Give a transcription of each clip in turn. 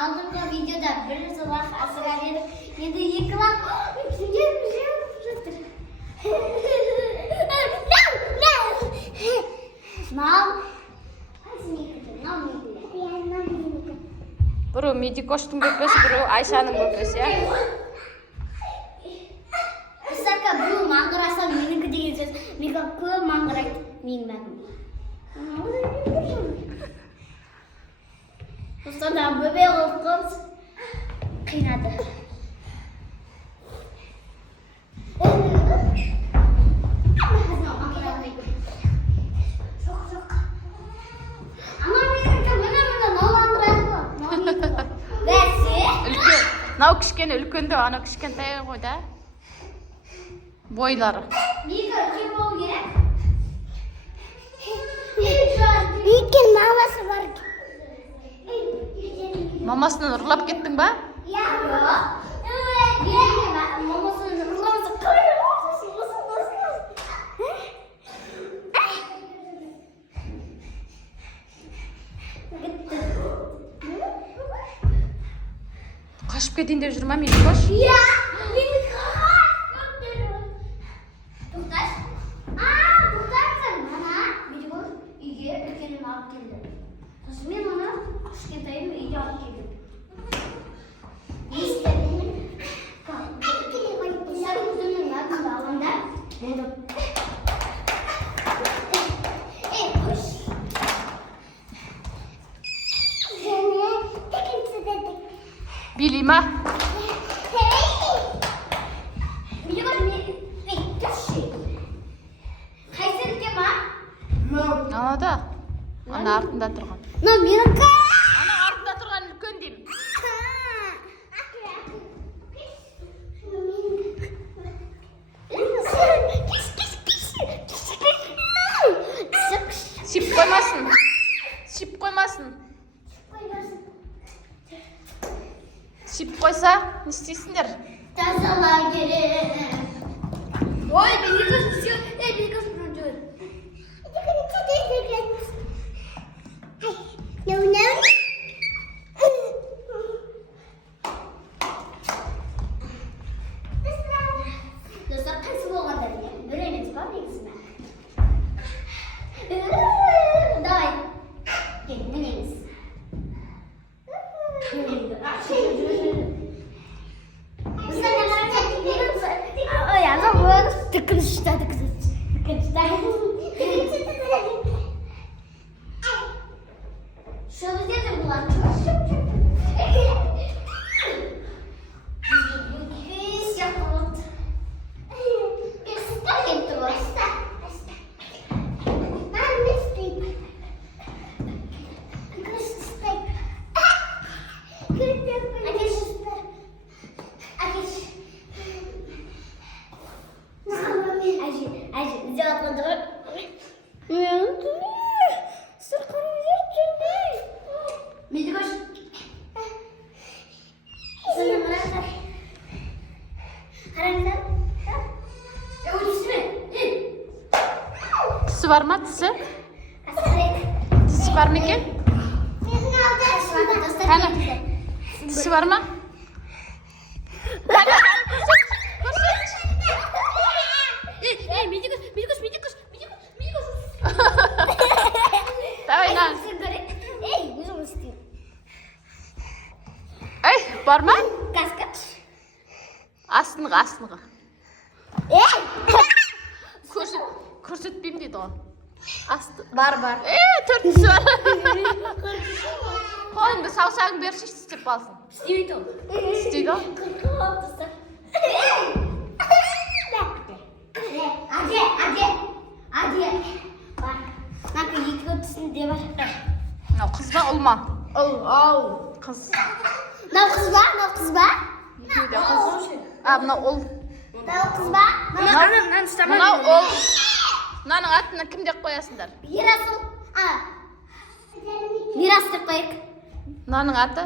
алдыңғы видеода бір лақ асырар едік. Енді 2 лақ. Kimдеріміз жеп жатыр. Мал. Бірі Медикоштың бөпесі, бірі Айшаның бөпесі, иә? Сака бұл маңғыраса менікі деген сөз. Мега көп маңғырайды менің мәнім. Осында бөбе қылып қыз қинады. Мынау кішкене үлкенді, ана кішкентай ғой да. Бойлары. Мега үлкен болу керек. Үлкен мамасы бар. Мамасынан ұрлап кеттің ба? Иә. Мамасынан ұрлаусы қалай Қашып кетейін деп жүр ма, Медикош? Иә. Тоқтайсың. Ана Медикош үйге үлкенін алып келді. Сосын мен оны кішкентайым үйге алып келдім. Билей ма? Ана да. Ана артында тұрған. Менікі. Ана артында тұрған үлкен деймін. Сип қоймасын. Сип қоймасын. Сип қойса, не істейсіңдер? Тазалай керек. Ой, Медикош все. Медикош жүр. Достар, қайсы болғанда білем? Бір емес па негізі ме? Давай. Кел, мінеміз. Ой, ана бұл түкінішті. Şöyle dedim bunlar. Biz yapalım. Bir süper getiriyor. Ben de isteyeyim. Ateş süper. Ateş süper. Ateş. Acı. Cevaplandırır. Ne oldu? Медикош. Қараңыздар. Тісі бар ма, тісі? Тісі бар ма екен? Тісі бар ма? Медикош. Давай, на. Ей, бар ма? Каскач. Астынға. Көрсетпеймін дейді ғой. Бар. Төртісі бар. Қолыңды саусағың берші істеп алсын. İsteydi o. İsteydi o? Hadi. Bak. Bak iki kutusunu diye var. Mынау қыз ба, ұл ма? Al. Қыз. Mынау қыз ба? Екеуі де қыз. Мынау ұл. Mынау қыз ба? Мынау ұл. Мынаның атын кім деп қоясыңдар? Ерасыл. Мирас деп қояйық. Мынаның аты?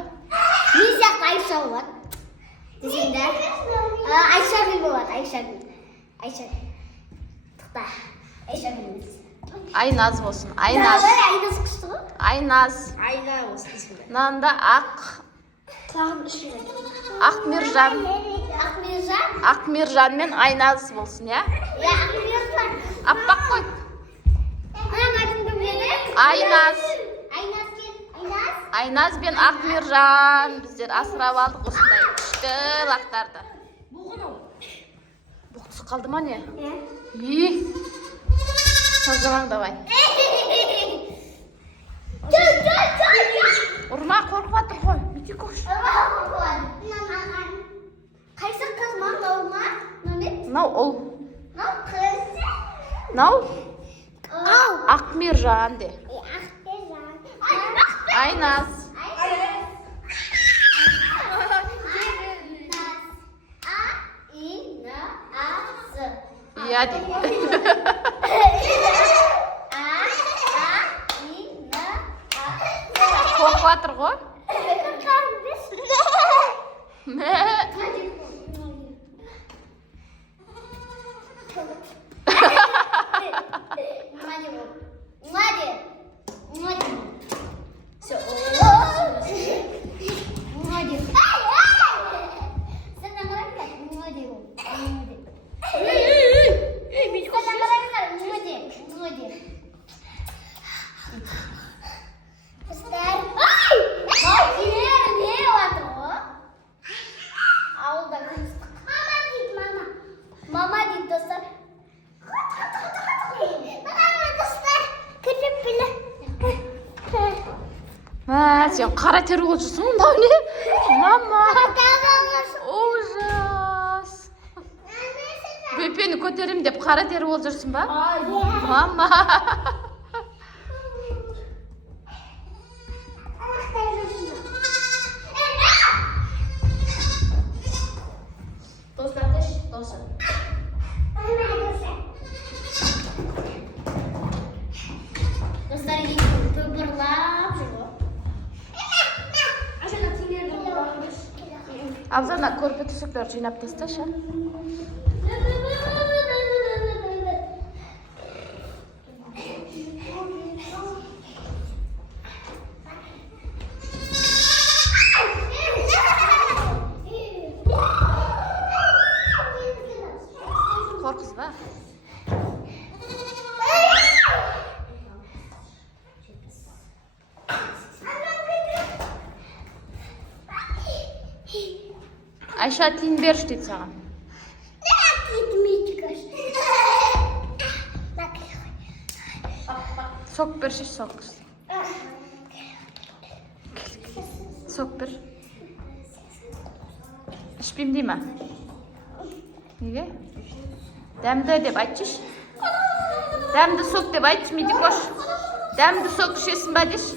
Мен сияқты Айша болады. Десеңдер. Айшагүл болады, Айшагүл. Тоқта. Айшагүл емес. Айназ болсын. Айназ. Айназ күшті ғой. Айназ. Айна болсын десеңдер. Мынанда ақ. Құлағым ішіне. Ақмержан. Ақмержан? Ақмержан мен Айназ болсын, я? Я Ақмержан. Аппақ қой. Анам атымды біледі? Айназ. Айназ кен. Айназ? Айназ бен Ақмержан. Біздер асырап алдық осындай күшті лақтарды. Бұқтысы қалды ма не? Тазалаң давай. Ұрма, қорқып атыр ғой. Мете көш. Қайсы қыз ма? Нау ма? Мынау ұл. Нау қыз. Мынау Ақмержан де. Айназ. Иә де. Қорқып атыр ғой. Mama дейді достар. Кіріп білі. Сен қара тер болып жүрсің, мынау не? Мама. Ужас. Бөпені көтерем деп қара тер болып жүрсің ба? Мама. Достар топырлап жүр. Абзана көрпе төсектер жинап тасташы. Қорқыз ба? Айша тиын беріш дейді саған. Сок берші, сок. Сок бер. Ішпейм дей ма? Неге? Дәмді деп айтшыш. Дәмді сок деп айтшы, мейді көш. Дәмді сок ішесің ба деш?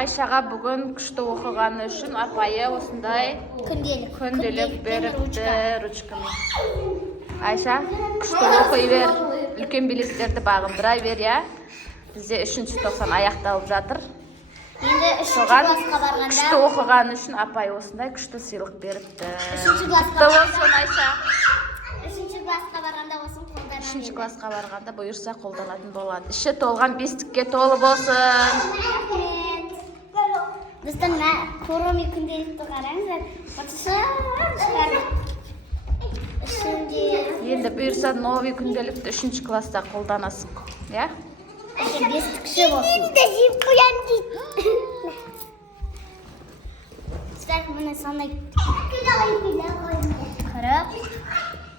Айшаға бүгін күшті оқығаны үшін апайы осындай күнделік беріпті ручкамен. Айша, күшті оқи бер, үлкен белестерді бағындыра бер, я. Бізде 3-ші тоқсан аяқталып жатыр. Соған күшті оқығаны үшін апай осындай күшті сыйлық беріпті. Құтты болсын, Айша. 3-ші классқа барғанда болсын қолданатын. 3-ші классқа барғанда бұйырса қолданатын болады. Іші толған бестікке толы болсын. Достар, Короми күнделікті қараңыздар. Енді бұйырса новый күнделікті 3-ші класста қолданасың. Я? Бестікші болсын. Жеп қоян дейді. Достар, мұны сондай қарап.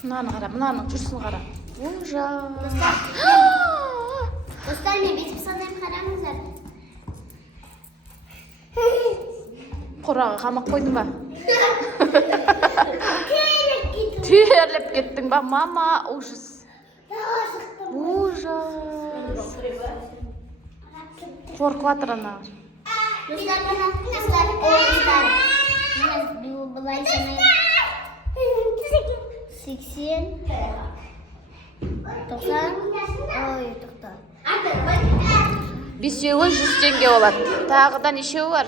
Мынаны қара, мынаны жүрсін қара. Ужас. Достар, мен бетіп сондай қараңыздар. Қораға қамақ қойдың ба? Түйерлеп кеттің ба? Мама, ужас. Ужас. Қорқып атыр ана. Достар, былай санайын. 80, 90, ой, тоқта. Бесеуі 100 теңге болады. Тағыда нешеуі бар?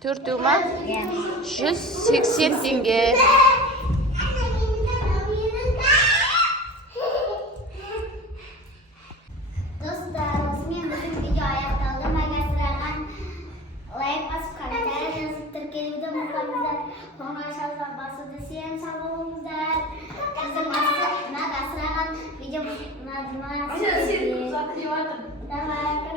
Төртеу ма? 180 теңге. Достар, осымен біздің видео аяқталды. Магасыраған лайк басып, комментарий жазып, тіркелуді ұмытпаңыздар. Қоңырау басуды сен сау болыңыздар. Біздің Магасыраған видео ұнады ма? Давай.